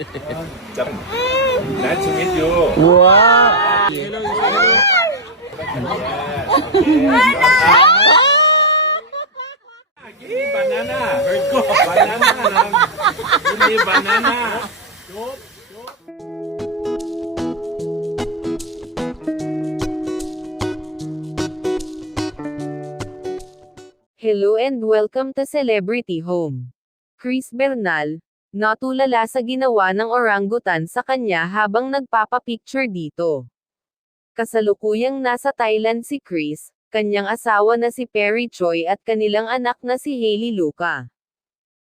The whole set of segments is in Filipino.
Nice to meet you. Wow! Banana. Heard ko. Banana. Hindi banana. Hello and welcome to Celebrity Home. Chris Bernal, natulala sa ginawa ng orangutan sa kanya habang nagpapapicture dito. Kasalukuyang nasa Thailand si Chris, kanyang asawa na si Perry Choi at kanilang anak na si Hailey Luca.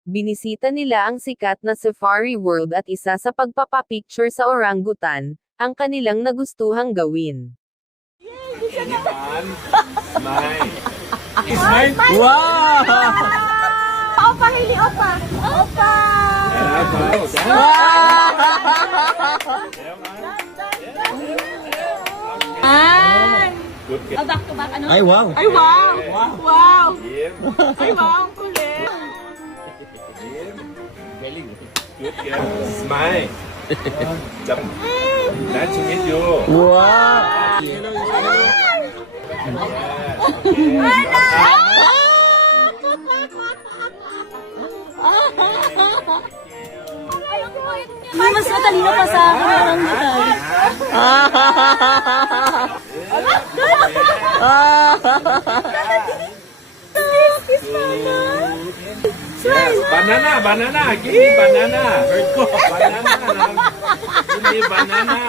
Binisita nila ang sikat na Safari World at isa sa pagpapapicture sa orangutan, ang kanilang nagustuhang gawin. Smile. Wow! Opa, Hailey, opa! Opa! Good. Back to back, ano? Ay, wow! Ay, wow! Wow! Ay, wow! Kulit! Good girl. Smile. Nice to meet you. Wow! Mas matalino pa sa orangutan. Yes, banana. Give me banana. Heard ko. Banana. Hindi banana.